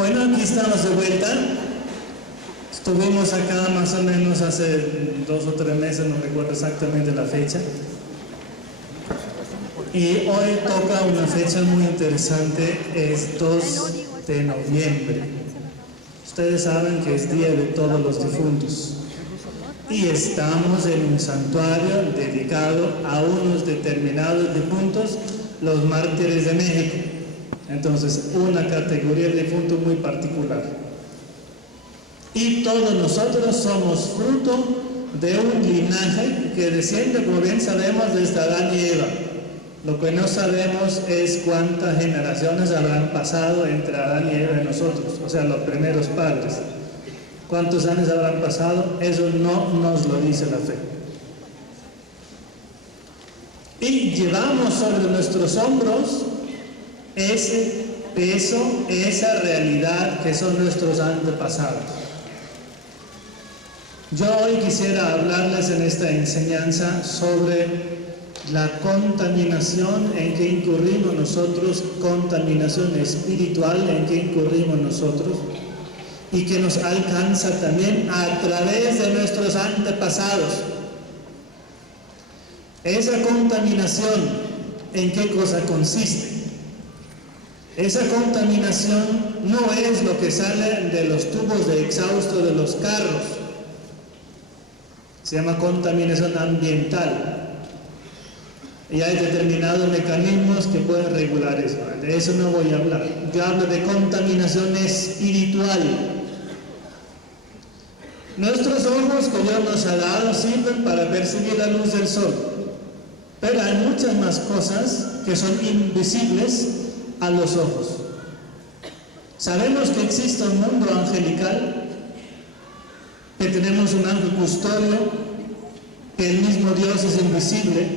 Bueno, aquí estamos de vuelta. Estuvimos acá más o menos hace 2 o 3 meses, no recuerdo exactamente la fecha. Y hoy toca una fecha muy interesante, es 2 de noviembre. Ustedes saben que es Día de Todos los Difuntos. Y estamos en un santuario dedicado a unos determinados difuntos, los mártires de México. Entonces, una categoría de difunto muy particular. Y todos nosotros somos fruto de un linaje que desciende, como bien sabemos, desde Adán y Eva. Lo que no sabemos es cuántas generaciones habrán pasado entre Adán y Eva y nosotros, o sea, los primeros padres. ¿Cuántos años habrán pasado? Eso no nos lo dice la fe. Y llevamos sobre nuestros hombros ese peso, esa realidad que son nuestros antepasados. Yo hoy quisiera hablarles en esta enseñanza sobre la contaminación en que incurrimos nosotros, contaminación espiritual en que incurrimos nosotros y que nos alcanza también a través de nuestros antepasados. Esa contaminación, ¿en qué cosa consiste? Esa contaminación no es lo que sale de los tubos de exhausto de los carros. Se llama contaminación ambiental. Y hay determinados mecanismos que pueden regular eso. De eso no voy a hablar. Yo hablo de contaminación espiritual. Nuestros ojos que Dios nos ha dado sirven para percibir la luz del sol. Pero hay muchas más cosas que son invisibles a los ojos. Sabemos que existe un mundo angelical, que tenemos un ángel custodio, que el mismo Dios es invisible.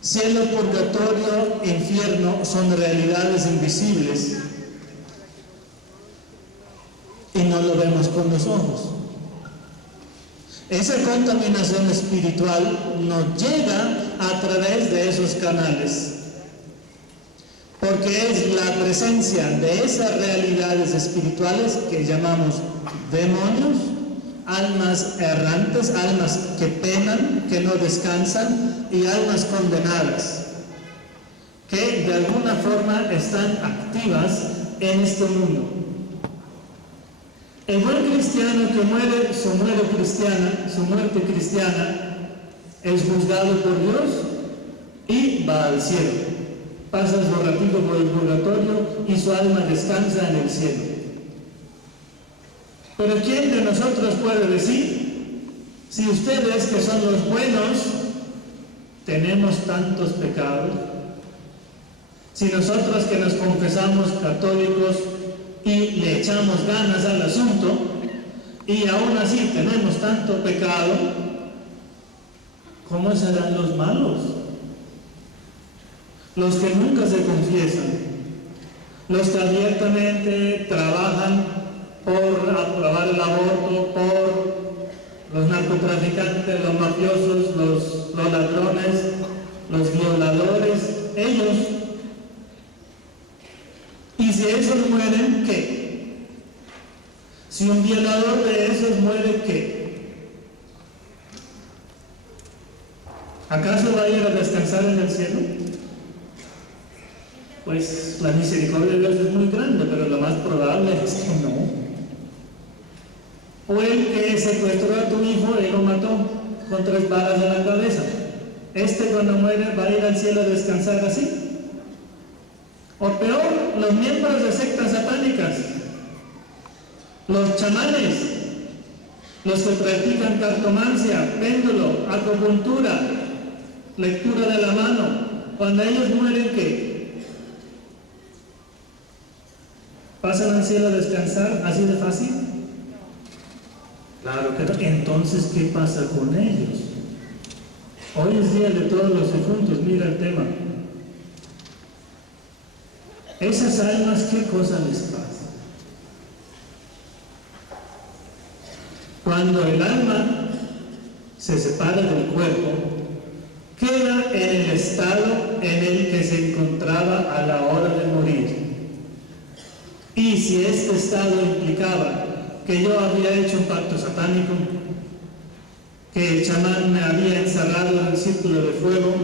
Cielo, purgatorio, infierno son realidades invisibles y no lo vemos con los ojos. Esa contaminación espiritual nos llega a través de esos canales, porque es la presencia de esas realidades espirituales que llamamos demonios, almas errantes, almas que penan, que no descansan, y almas condenadas, que de alguna forma están activas en este mundo. El buen cristiano que muere su muerte cristiana, es juzgado por Dios y va al cielo. Pasa su ratito por el purgatorio y su alma descansa en el cielo. Pero ¿quién de nosotros puede decir, si ustedes que son los buenos, tenemos tantos pecados? Si nosotros que nos confesamos católicos y le echamos ganas al asunto, y aún así tenemos tanto pecado, ¿cómo serán los malos? Los que nunca se confiesan, los que abiertamente trabajan por aprobar el aborto, por los narcotraficantes, los mafiosos, los ladrones, los violadores, ellos. Y si esos mueren, ¿qué? Si un violador de esos muere, ¿qué? ¿Acaso va a ir a descansar en el cielo? Pues la misericordia de Dios es muy grande, pero lo más probable es que no. O el que secuestró a tu hijo y lo mató con 3 balas en la cabeza. Cuando muere va a ir al cielo a descansar así. O peor, los miembros de sectas satánicas, los chamanes, los que practican cartomancia, péndulo, acupuntura, lectura de la mano, cuando ellos mueren, ¿qué? ¿Pasan al cielo a descansar así de fácil? Claro que no. Entonces, ¿qué pasa con ellos? Hoy es Día de Todos los Difuntos, mira el tema. Esas almas, ¿qué cosa les pasa? Cuando el alma se separa del cuerpo, queda en el estado en el que se encontraba a la hora de morir. Y si este estado implicaba que yo había hecho un pacto satánico, que el chamán me había encerrado en el círculo de fuego,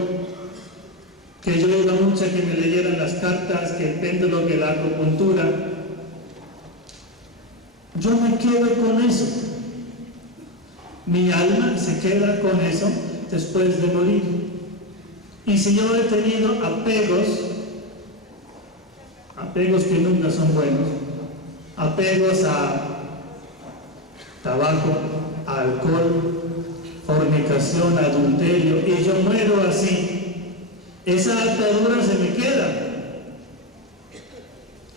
que yo iba mucho a que me leyeran las cartas, que el péndulo, que la acupuntura, yo me quedo con eso. Mi alma se queda con eso después de morir. Y si yo he tenido apegos que nunca son buenos, apegos a tabaco, a alcohol, fornicación, adulterio, y yo muero así, esa atadura se me queda.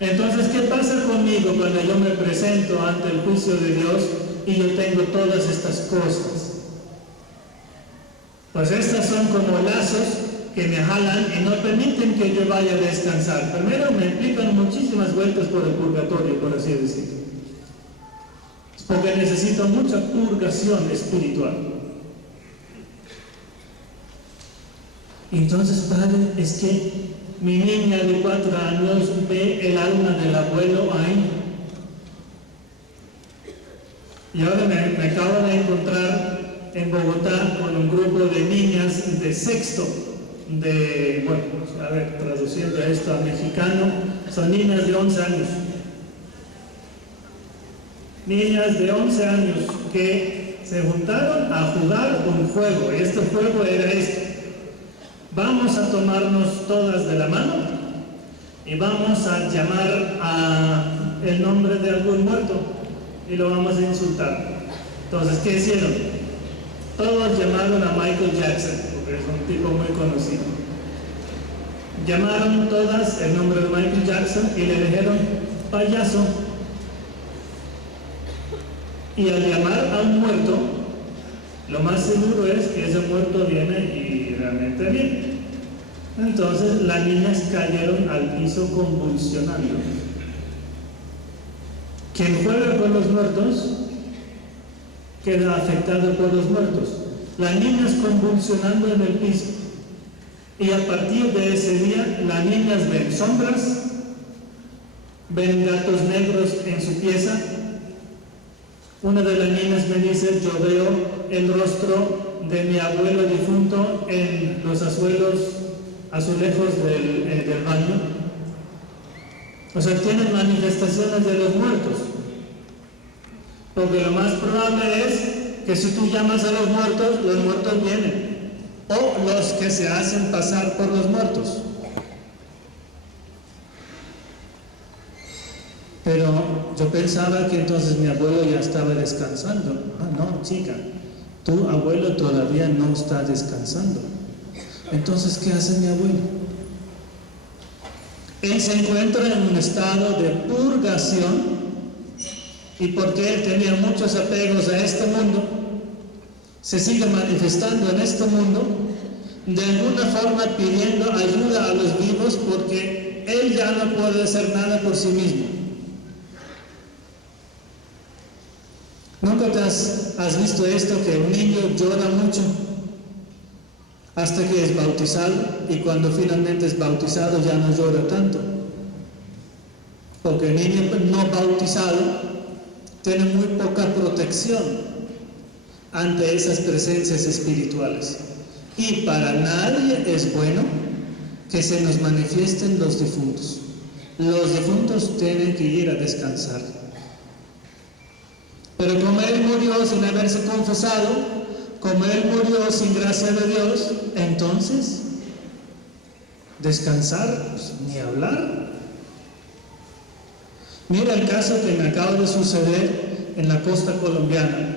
Entonces, ¿qué pasa conmigo cuando yo me presento ante el juicio de Dios y yo tengo todas estas cosas? Pues estas son como lazos que me jalan y no permiten que yo vaya a descansar. Primero, me implican muchísimas vueltas por el purgatorio, por así decirlo, porque necesito mucha purgación espiritual. Entonces, padre, es que mi niña de 4 años ve el alma del abuelo ahí. Y ahora me acabo de encontrar en Bogotá con un grupo de niñas de sexto, traduciendo esto a mexicano, son niñas de 11 años. Niñas de 11 años que se juntaron a jugar un juego. Y este juego era esto: vamos a tomarnos todas de la mano y vamos a llamar el nombre de algún muerto y lo vamos a insultar. Entonces, ¿qué hicieron? Todos llamaron a Michael Jackson, porque es un tipo muy conocido. Llamaron todas el nombre de Michael Jackson y le dijeron payaso. Y al llamar a un muerto, lo más seguro es que ese muerto viene y realmente viene. Entonces las niñas cayeron al piso convulsionando. Quien juega con los muertos queda afectado por los muertos. Las niñas convulsionando en el piso. Y a partir de ese día, las niñas ven sombras, ven gatos negros en su pieza. Una de las niñas me dice: yo veo el rostro de mi abuelo difunto en los azulejos del baño. O sea, tienen manifestaciones de los muertos. Porque lo más probable es que si tú llamas a los muertos vienen. O los que se hacen pasar por los muertos. Pero yo pensaba que entonces mi abuelo ya estaba descansando. Ah, no, chica, tu abuelo todavía no está descansando. Entonces, ¿qué hace mi abuelo? Él se encuentra en un estado de purgación, y porque él tenía muchos apegos a este mundo, se sigue manifestando en este mundo, de alguna forma pidiendo ayuda a los vivos, porque él ya no puede hacer nada por sí mismo. ¿Nunca te has visto esto, que un niño llora mucho hasta que es bautizado, y cuando finalmente es bautizado ya no llora tanto? Porque el niño no bautizado tiene muy poca protección ante esas presencias espirituales. Y para nadie es bueno que se nos manifiesten los difuntos. Los difuntos tienen que ir a descansar. Pero como él murió sin haberse confesado, como él murió sin gracia de Dios, entonces descansar, pues, ni hablar. Mira el caso que me acaba de suceder en la costa colombiana.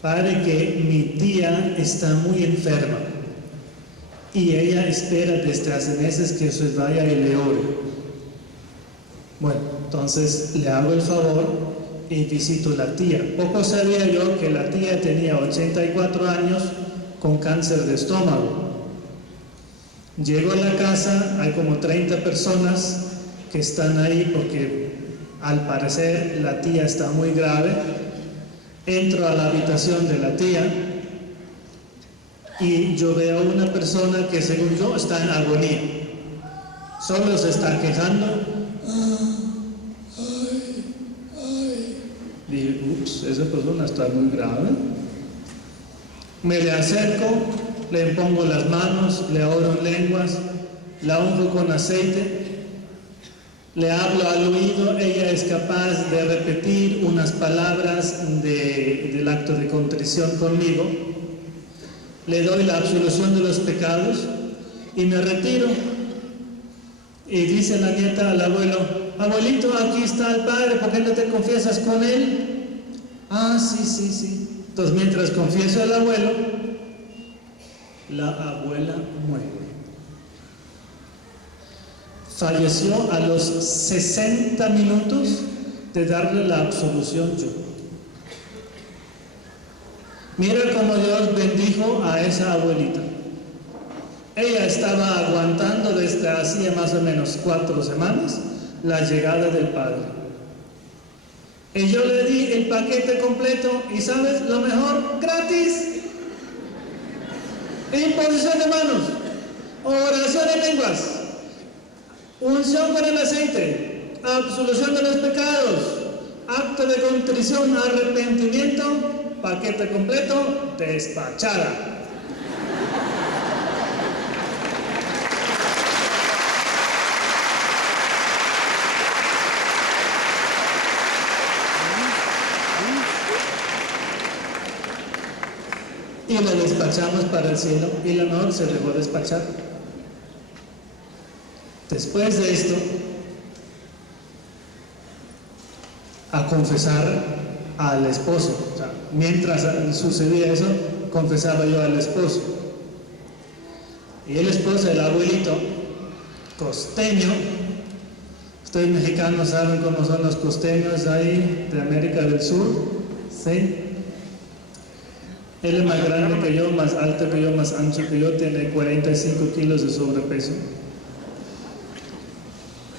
Padre, que mi tía está muy enferma y ella espera desde hace meses que se vaya y le ore. Bueno, entonces le hago el favor y visito a la tía. Poco sabía yo que la tía tenía 84 años con cáncer de estómago. Llego a la casa, hay como 30 personas que están ahí porque al parecer la tía está muy grave. Entro a la habitación de la tía y yo veo a una persona que, según yo, está en agonía. solo se está quejando. Dije, ups, esa persona está muy grave. Me le acerco, le impongo las manos, le oro en lenguas, la unjo con aceite, le hablo al oído, ella es capaz de repetir unas palabras del acto de contrición conmigo, le doy la absolución de los pecados y me retiro. Y dice la nieta al abuelo, abuelito, aquí está el padre, ¿por qué no te confiesas con él? Ah, sí. Entonces, mientras confieso al abuelo, la abuela muere. Falleció a los 60 minutos de darle la absolución yo. Mira cómo Dios bendijo a esa abuelita. Ella estaba aguantando desde hacía más o menos 4 semanas la llegada del padre. Y yo le di el paquete completo y ¿sabes lo mejor? ¡Gratis! Imposición de manos, oración en lenguas, unción con el aceite, absolución de los pecados, acto de contrición, arrepentimiento, paquete completo, despachada. Y la despachamos para el cielo y la mejor se dejó despachar. Después de esto, a confesar al esposo. O sea, mientras sucedía eso, confesaba yo al esposo. Y el esposo, el abuelito, costeño, ustedes mexicanos saben cómo son los costeños ahí de América del Sur, ¿sí? Él es más grande que yo, más alto que yo, más ancho que yo, tiene 45 kilos de sobrepeso.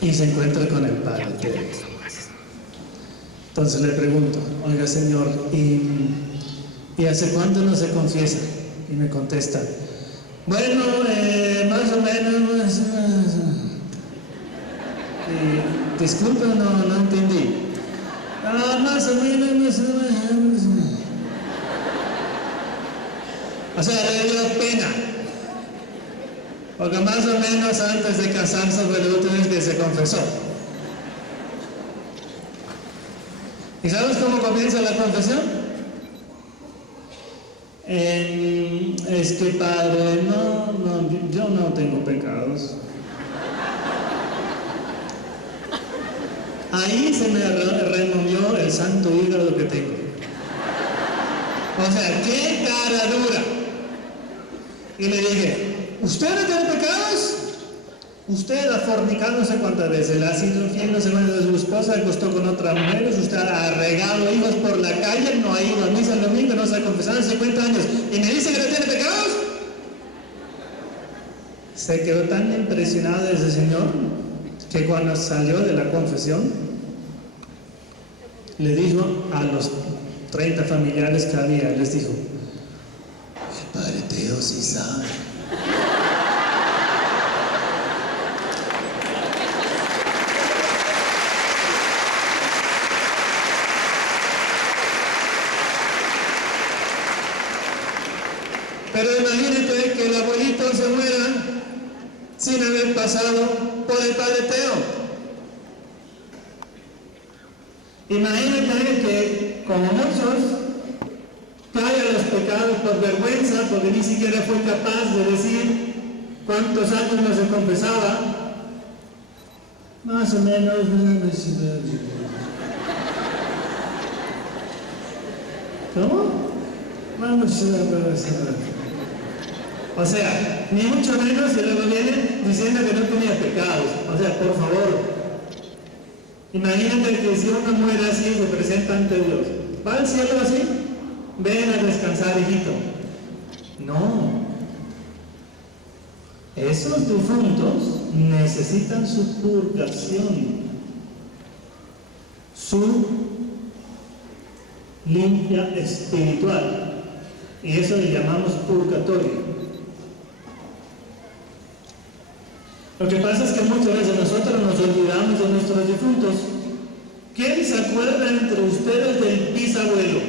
Y se encuentra con el padre. Entonces le pregunto, oiga señor, ¿y hace cuánto no se confiesa? Y me contesta, bueno, más o menos. Y, disculpe, no entendí. Más o menos. O sea, le dio pena. Porque más o menos antes de casarse fue la última vez que se confesó. ¿Y sabes cómo comienza la confesión? Es que padre, yo no tengo pecados. Ahí se me removió el santo hígado que tengo. O sea, qué cara dura. Y le dije, ¿usted no tiene pecados? Usted ha fornicado no sé cuántas veces, le ha sido infiel no sé cuántas veces, su esposa acostó con otras mujeres, usted ha regado hijos por la calle, no ha ido a misa el domingo, no se ha confesado en 50 años, y me dice que no tiene pecados. Se quedó tan impresionado ese señor que cuando salió de la confesión, le dijo a los 30 familiares que había, les dijo, el padre Teo sí sabe. Pero imagínate que el abuelito se muera sin haber pasado por el padre Teo. Imagínate que, como muchos, cae a los pecados por vergüenza, porque ni siquiera fue capaz de decir cuántos años no se confesaba. Más o menos. ¿Cómo? O sea, ni mucho menos, y luego viene diciendo que no tenía pecados. O sea, por favor, imagínate que si uno muere así, se presenta ante Dios. ¿Va al cielo así? Ven a descansar, hijito. No. Esos difuntos necesitan su purgación, su limpia espiritual. Y eso le llamamos purgatorio. Lo que pasa es que muchas veces nosotros nos olvidamos de nuestros difuntos. ¿Quién se acuerda entre ustedes del bisabuelo?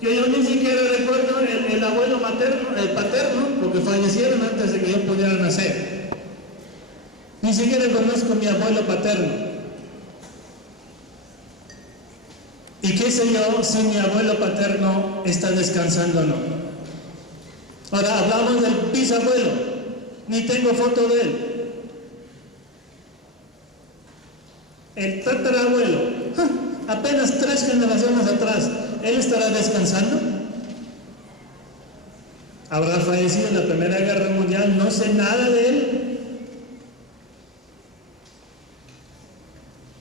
Que yo ni siquiera recuerdo el abuelo materno, el paterno, porque fallecieron antes de que yo pudiera nacer. Ni siquiera conozco a mi abuelo paterno. Y qué sé yo si mi abuelo paterno está descansando o no. Ahora hablamos del bisabuelo, ni tengo foto de él. El tatarabuelo, apenas 3 generaciones atrás, ¿él estará descansando? ¿Habrá fallecido en la Primera Guerra Mundial? No sé nada de él.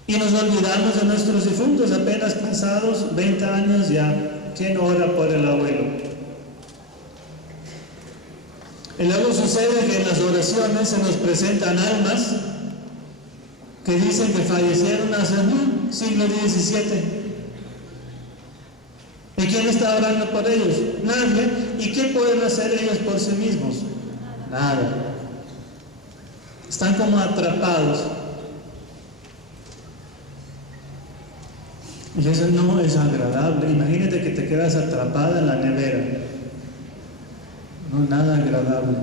Y nos olvidamos de nuestros difuntos, apenas pasados 20 años ya. ¿Quién ora por el abuelo? Y luego sucede que en las oraciones se nos presentan almas que dicen que fallecieron hace el siglo XVII. ¿Y quién está orando por ellos? Nadie. ¿Y qué pueden hacer ellos por sí mismos? Nada. Están como atrapados. Y eso no es agradable. Imagínate que te quedas atrapada en la nevera. No, nada agradable.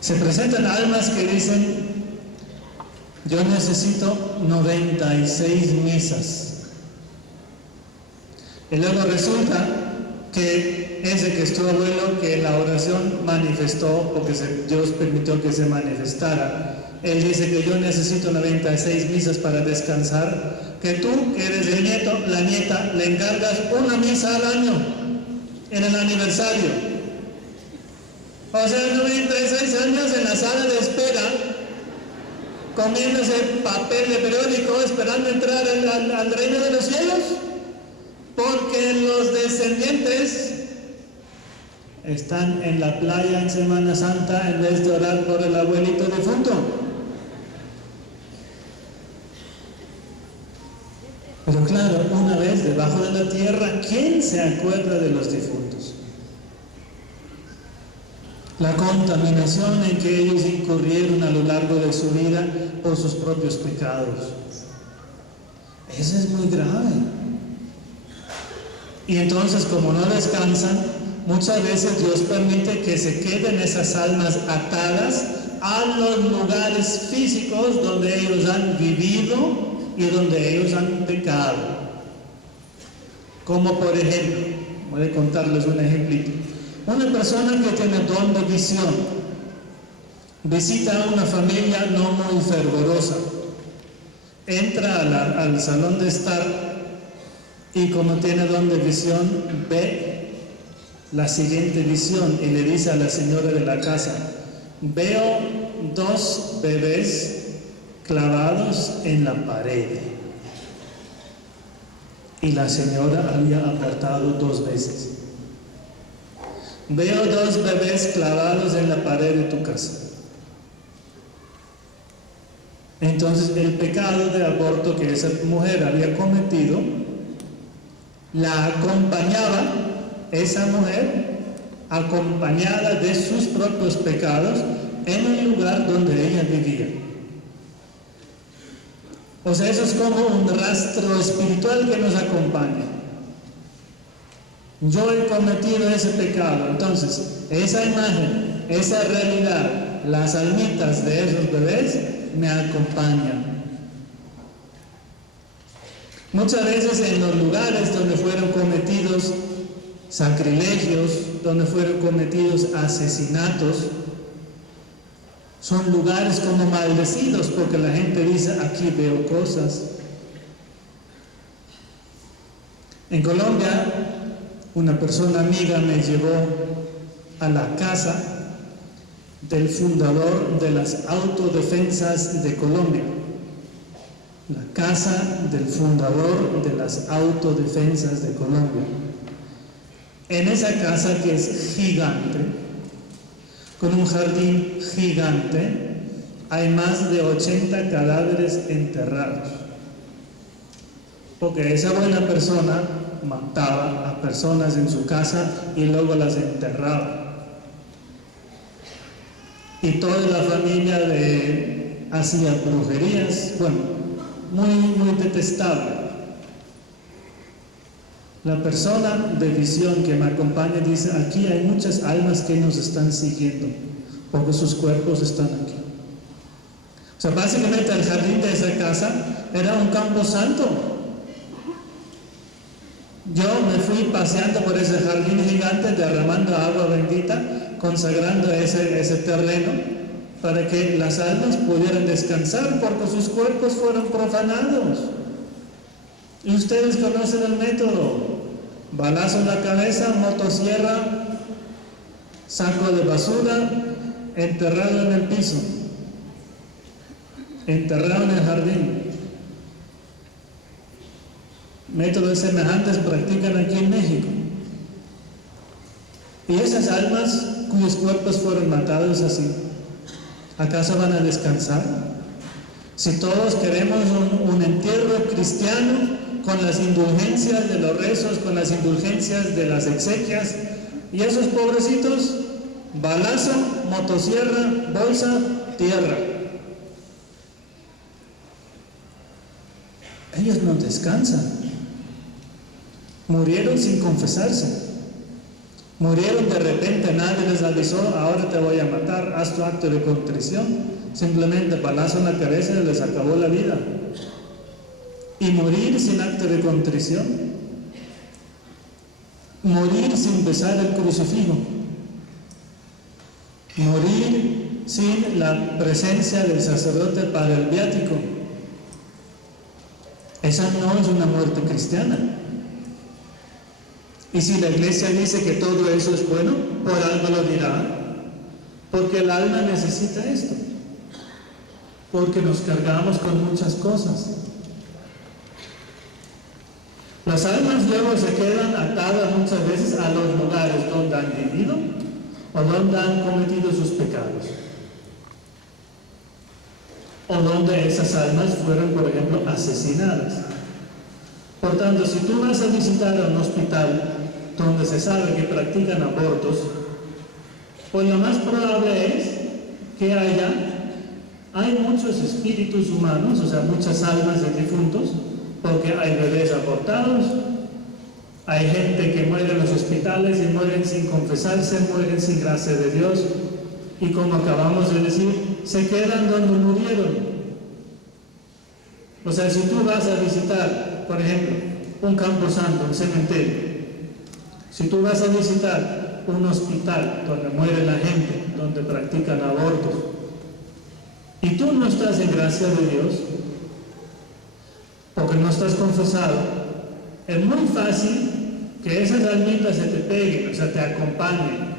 Se presentan almas que dicen: yo necesito 96 misas. Y luego resulta que ese que es tu abuelo, que en la oración manifestó, porque Dios permitió que se manifestara, él dice que yo necesito 96 misas para descansar, que tú, que eres el nieto, la nieta, le encargas una misa al año, en el aniversario. O sea, 96 años en la sala de espera, comiéndose papel de periódico, esperando entrar al reino de los cielos, porque los descendientes están en la playa en Semana Santa en vez de orar por el abuelito difunto. Pero claro, una vez debajo de la tierra, ¿quién se acuerda de los difuntos? La contaminación en que ellos incurrieron a lo largo de su vida por sus propios pecados. Eso es muy grave. Y entonces, como no descansan, muchas veces Dios permite que se queden esas almas atadas a los lugares físicos donde ellos han vivido y donde ellos han pecado. Como por ejemplo, voy a contarles un ejemplito. Una persona que tiene don de visión visita a una familia no muy fervorosa, entra al salón de estar y como tiene don de visión, ve la siguiente visión y le dice a la señora de la casa: veo 2 bebés clavados en la pared. Y la señora había aportado 2 veces. Veo 2 bebés clavados en la pared de tu casa. Entonces el pecado de aborto que esa mujer había cometido la acompañaba, esa mujer, acompañada de sus propios pecados, en el lugar donde ella vivía. O sea, eso es como un rastro espiritual que nos acompaña. Yo he cometido ese pecado, entonces esa imagen, esa realidad, las almitas de esos bebés me acompañan. Muchas veces en los lugares donde fueron cometidos sacrilegios, donde fueron cometidos asesinatos, son lugares como maldecidos, porque la gente dice: aquí veo cosas. En Colombia, una persona amiga me llevó a la casa del fundador de las autodefensas de Colombia. La casa del fundador de las autodefensas de Colombia. En esa casa, que es gigante, con un jardín gigante, hay más de 80 cadáveres enterrados. Porque esa buena persona mataba a personas en su casa y luego las enterraba. y toda la familia hacía brujerías, bueno, muy detestable. La persona de visión que me acompaña dice, aquí hay muchas almas que nos están siguiendo, porque sus cuerpos están aquí. O sea, básicamente el jardín de esa casa era un campo santo. Yo me fui paseando por ese jardín gigante, derramando agua bendita, consagrando ese terreno, para que las almas pudieran descansar, porque sus cuerpos fueron profanados. Y ustedes conocen el método: balazo en la cabeza, motosierra, saco de basura, enterrado en el piso, enterrado en el jardín. Métodos semejantes practican aquí en México. Y esas almas cuyos cuerpos fueron matados así, ¿acaso van a descansar? Si todos queremos un entierro cristiano, con las indulgencias de los rezos, con las indulgencias de las exequias, y esos pobrecitos, balazo, motosierra, bolsa, tierra. Ellos no descansan. Murieron sin confesarse. Murieron de repente, nadie les avisó, ahora te voy a matar, haz tu acto de contrición. Simplemente balazo en la cabeza y les acabó la vida. Y morir sin acto de contrición, morir sin besar el crucifijo, morir sin la presencia del sacerdote para el viático. Esa no es una muerte cristiana. Y si la iglesia dice que todo eso es bueno, por algo lo dirá, porque el alma necesita esto, porque nos cargamos con muchas cosas. Las almas luego se quedan atadas muchas veces a los lugares donde han vivido o donde han cometido sus pecados, o donde esas almas fueron, por ejemplo, asesinadas. Por tanto, si tú vas a visitar a un hospital donde se sabe que practican abortos, pues lo más probable es que hay muchos espíritus humanos, o sea, muchas almas de difuntos, porque hay bebés abortados, hay gente que muere en los hospitales y mueren sin confesarse, mueren sin gracia de Dios, y como acabamos de decir, se quedan donde murieron. O sea, si tú vas a visitar, por ejemplo, un camposanto, un cementerio, si tú vas a visitar un hospital donde muere la gente, donde practican abortos, y tú no estás en gracia de Dios, porque no estás confesado, es muy fácil que esas almitas se te peguen, o sea, te acompañen,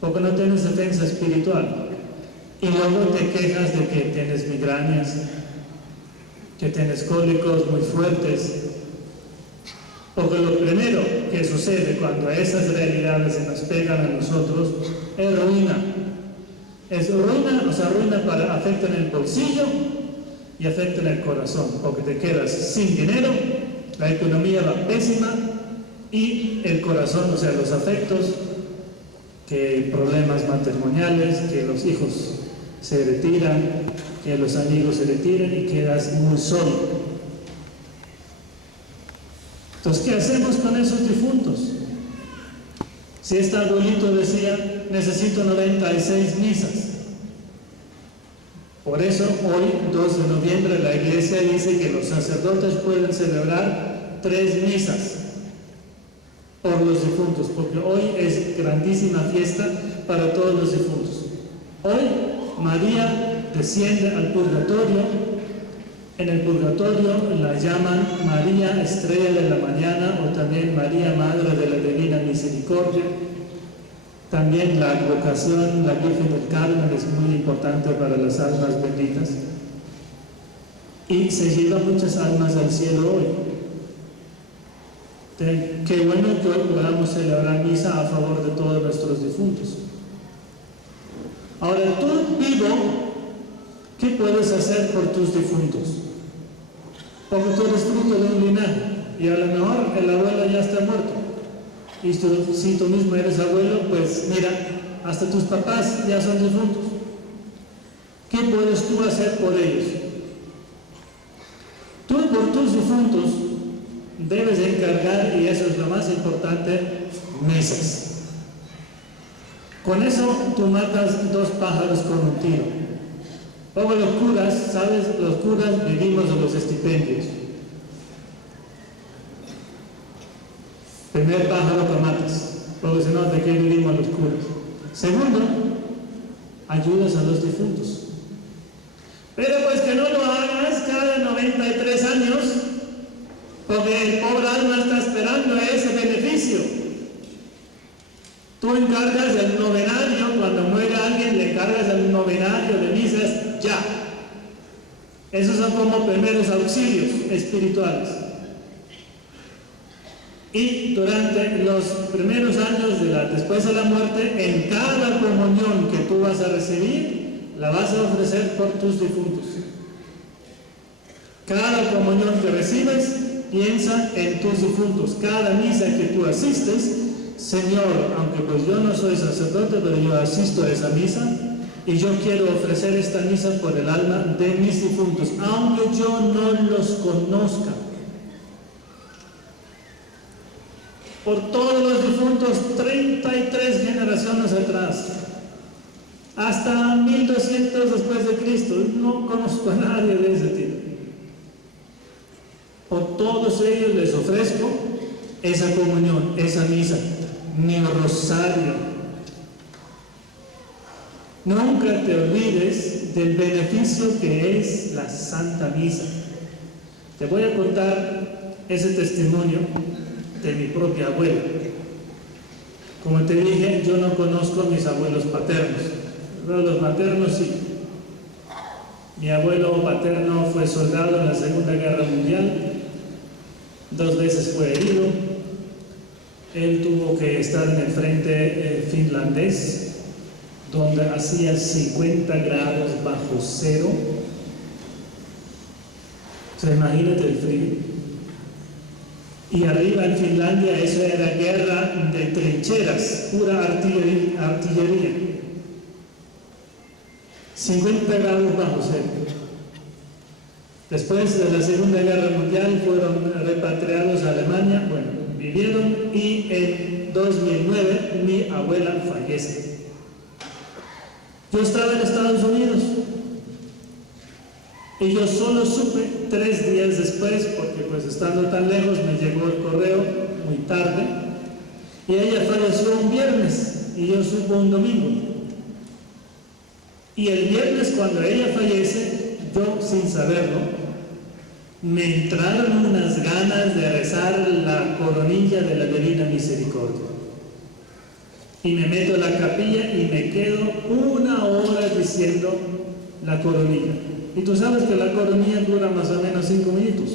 porque no tienes defensa espiritual. Y luego te quejas de que tienes migrañas, que tienes cólicos muy fuertes. Porque lo primero que sucede cuando esas realidades se nos pegan a nosotros es ruina. Es ruina, o sea, ruina para afecta en el bolsillo y afecta en el corazón, porque te quedas sin dinero, la economía va pésima y el corazón, o sea, los afectos, que problemas matrimoniales, que los hijos se retiran, que los amigos se retiran y quedas muy solo. Entonces, ¿qué hacemos con esos difuntos? Si este abuelito decía, necesito 96 misas. Por eso, hoy, 2 de noviembre, la iglesia dice que los sacerdotes pueden celebrar 3 misas por los difuntos, porque hoy es grandísima fiesta para todos los difuntos. Hoy, María desciende al purgatorio. En el purgatorio la llaman María Estrella de la Mañana, o también María Madre de la Divina Misericordia. También la advocación, la Virgen del Carmen, es muy importante para las almas benditas. Y se llevan muchas almas al cielo hoy. Qué bueno que hoy podamos celebrar misa a favor de todos nuestros difuntos. Ahora, tú vivo, ¿qué puedes hacer por tus difuntos? Porque tú eres fruto de un linaje y a lo mejor el abuelo ya está muerto. Y si tú mismo eres abuelo, pues mira, hasta tus papás ya son difuntos. ¿Qué puedes tú hacer por ellos? Tú por tus difuntos debes encargar, y eso es lo más importante, misas. Con eso tú matas 2 pájaros con un tiro. Luego los curas, ¿sabes? Los curas vivimos de los estipendios. Primer pájaro que matas, porque si no, ¿de qué vivimos los curas? Segundo, ayudas a los difuntos. Pero pues que no lo hagas cada 93 años, porque el pobre alma está esperando ese beneficio. Tú encargas el novenario, cuando muere alguien le encargas el novenario de misas ya. Esos son como primeros auxilios espirituales. Y durante los primeros años después de la muerte, en cada comunión que tú vas a recibir, la vas a ofrecer por tus difuntos. Cada comunión que recibes, piensa en tus difuntos. Cada misa que tú asistes, Señor, aunque pues yo no soy sacerdote, pero yo asisto a esa misa y yo quiero ofrecer esta misa por el alma de mis difuntos, aunque yo no los conozca. Por todos los difuntos, 33 generaciones atrás, hasta 1200 después de Cristo, no conozco a nadie de ese tipo. Por todos ellos les ofrezco esa comunión, esa misa, mi rosario. Nunca te olvides del beneficio que es la Santa Misa. Te voy a contar ese testimonio de mi propia abuela. Como te dije, yo no conozco a mis abuelos paternos, pero los maternos sí. Mi abuelo paterno fue soldado en la Segunda Guerra Mundial, 2 veces fue herido. Él tuvo que estar en el frente finlandés, donde hacía 50 grados bajo cero. O sea, imagínate el frío. Y arriba en Finlandia eso era guerra de trincheras, pura artillería. 50 grados bajo cero. Después de la Segunda Guerra Mundial fueron repatriados a Alemania, bueno, vivieron, y en 2009 mi abuela fallece. Yo estaba en Estados Unidos y yo solo supe 3 días después, porque pues estando tan lejos me llegó el correo muy tarde, y ella falleció un viernes y yo supe un domingo. Y el viernes, cuando ella fallece, yo sin saberlo, me entraron unas ganas de rezar la coronilla de la Divina Misericordia. Y me meto a la capilla y me quedo 1 hora diciendo la coronilla. Y tú sabes que la coronilla dura más o menos 5 minutos,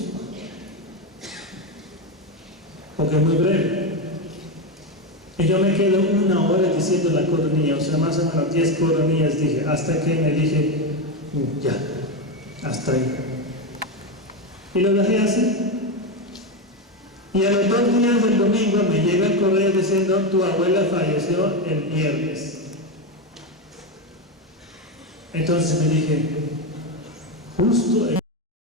porque es muy breve. Y yo me quedo 1 hora diciendo la coronilla, o sea, más o menos 10 coronillas dije, hasta que me dije, ya, hasta ahí. Y lo dejé así. Y a los 2 días del domingo me llega el correo diciendo, tu abuela falleció el viernes. Entonces me dije, justo